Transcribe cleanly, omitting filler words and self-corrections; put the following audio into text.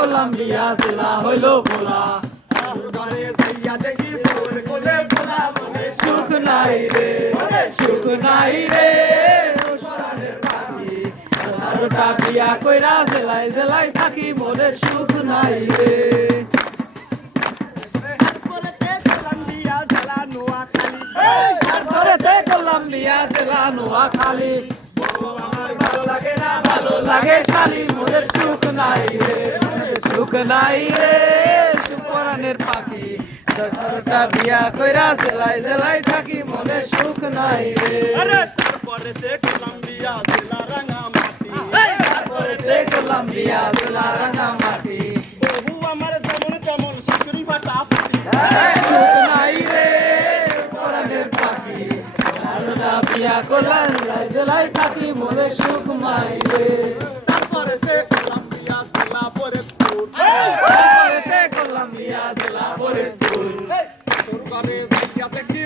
Colombia জেলা হইল ভোলা ঘরে যাইয়া দেখি তোর কোলে ভোলা মনে সুখ নাই রে সুখ নাই রে পরাণের পাখি 18টা বিয়া কইরা জেলায় জেলায় থাকি মনে সুখ নাই রে তারপরেতে কলম্বিয়া জেলা নোয়াখালী আমার ভালো লাগে না ভালো লাগে শালি মনের সুখ নাই রে সুখ নাই রে সুপরানের পাখি 18টা বিয়া কইরা জেলায় জেলায় থাকি মনে সুখ নাই রে তারপরেতে কলম্বিয়া জেলা রাঙামাটি তারপরেতে কলম্বিয়া জেলা রাঙামাটি বহু আমার যেমন তেমন শাশুড়ি বাটা পাটি সুখ নাই রে পরানের পাখি 18টা বিয়া কইরা জেলায় জেলায় থাকি মনে সুখ নাই রে তারপরেতে কলম্বিয়া জেলা ফরিদপুর তারপরেতে কলম্বিয়া জেলা ফরিদপুর তোর ঘরে যাইয়া দেখি